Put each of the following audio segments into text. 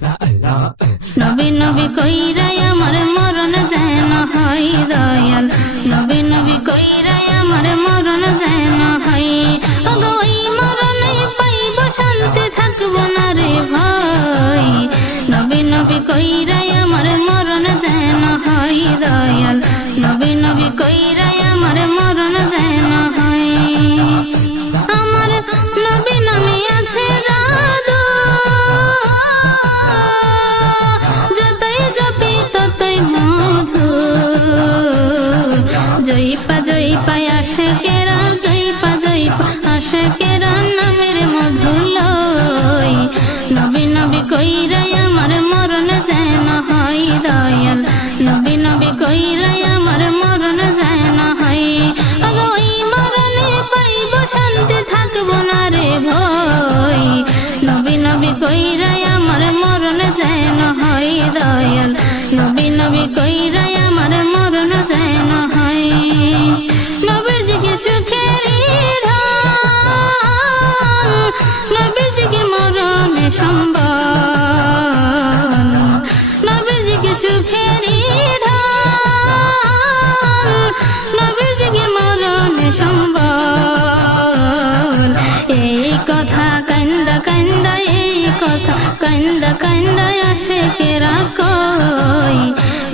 নবী নবী কইরাই আমার মরণ যায় না হয় দয়াল, নবী নবী কইরাই আমার মরণ যায় না হয়। ওগো ওই মরণে পাইব শান্তি, থাকবো না রে ভাই। নবী নবী কইরাই আমার মরণ যায় না হয় দয়াল, নবী নবী কইরাই আমার মরণ যায় না হয়। আমার নবী নামে আছে জাদু, যতই জপি ততই মধু। জয়পা জয়পা আশেকেরা, জয়পা জয়পা আশেকেরা নামের মধু লই। নবী নবী কইরাই আমার মরণ যায় না হয় দয়াল, নবী নবী কইরাই আমার মরণ যায় না হয়। ওগো ওই মরণে পাইব শান্তি, থাকবো না রে ভয়। নবী নবী কইরাই আমার মরণ যায় না হয় দয়াল, নবী নবী কইরাই আমার মরণ যায় না হয়। নবীর জিকির সুখের ঢাল, নবীর জিকির মরণে সম্বল। নবীর জিকির সুখের ঢাল, নবীর জিকির মরণে সম্বল। এই কথা কান্দা কান্দা, এই কথা কান্দা কান্দা আশেকেরা কই।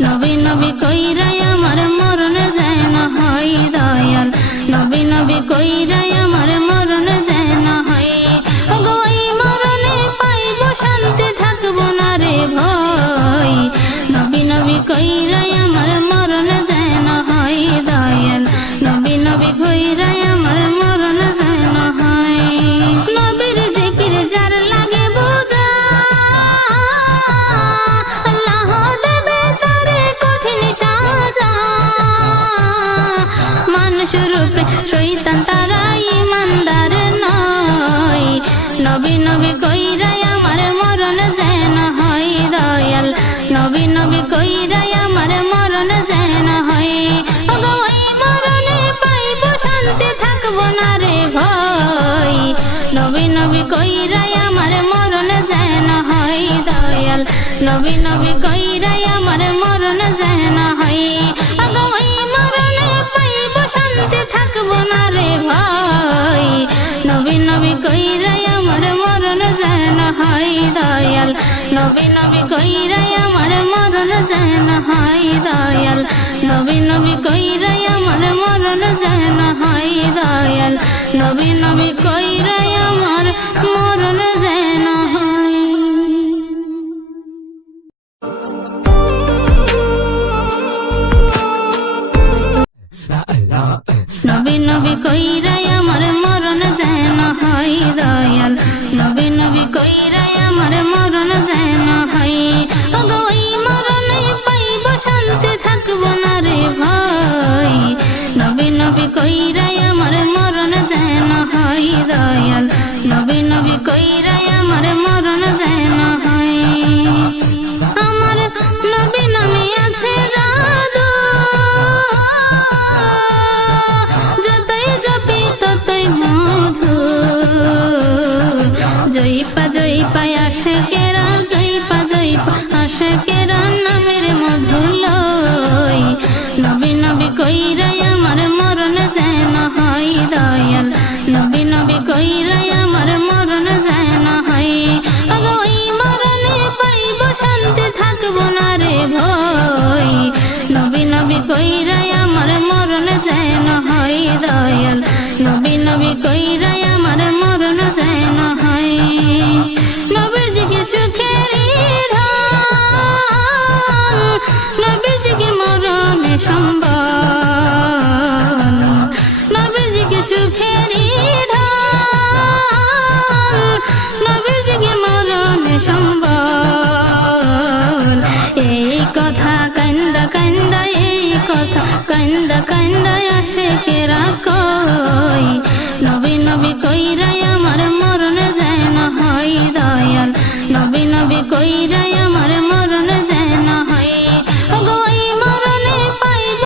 নবী নবী কইরাই আমার মরণ যায় না হয় দয়াল, নবী নবী কইরাই আমার মরণ যায় না হয়। ওগো এই মরণে পাইব শান্তি, থাকবো না রে ভয়। নবী নবী কইরাই আমার মরণ যায় না হয় দয়াল, নবী নবী কইরাই আমার মরণ যায় না হয়। নবীর জিকির যার লাগে বোঝা, আল্লাহ দেবে তারে কঠিন সাজা। মানুষ রূপে শয়তান তারা ইমানদার নয়। নবী নবী কইরাই আমার মরণ যায় না হয় দয়াল, নবী নবী কইরাই আমার মরণ যায় না হয়। ওগো ওই মরণে পাইব শান্তি, থাকবো না রে ভয়। নবী নবী কইরাই আমার মরণ যায় না হয় দয়াল, নবী নবী কইরাই আমার মরণ যায় না হয়। ওগো ওই মরণে পাইব শান্তি, থাকবো না রে ভয়। নবী নবী কইরাই আমার মরণ যায় না হয় দয়াল, নবী নবী কইরাই আমার মরণ যায় না হয় দয়াল, নবী নবী কইরাই আমার মরণ যায় না হয় দয়াল, নবী নবী কইরাই আমার মরণ যায় না হয়। নবী নবী কইরাই আমার মরণ যায় না হয় দয়াল, নবী নবী কইরাই আমার মরণ যায় না হয়। ওগো ওই মরণে পাইব শান্তি, থাকবো না রে ভাই। নবী নবী কইরাই আমার মরণ যায় না হয় দয়াল, নবী নবী কইরাই আমার মরণ যায় না হয়। আমার নবী নামে আছে জাদু, যতই জপি ততই মধু। জয়পা জয়পা আশেকেরা, জয়পা জয়পা আশেকেরা নামের মধু লই। নবী নবী কইরাই আমার মরণ যায় না হয় দয়াল, নবী নবী কইরাই আমার মরণ যায় না হয়। ওগো ওই মরণে পাইব শান্তি, থাকবো না রে ভয়। নবী নবী কইরা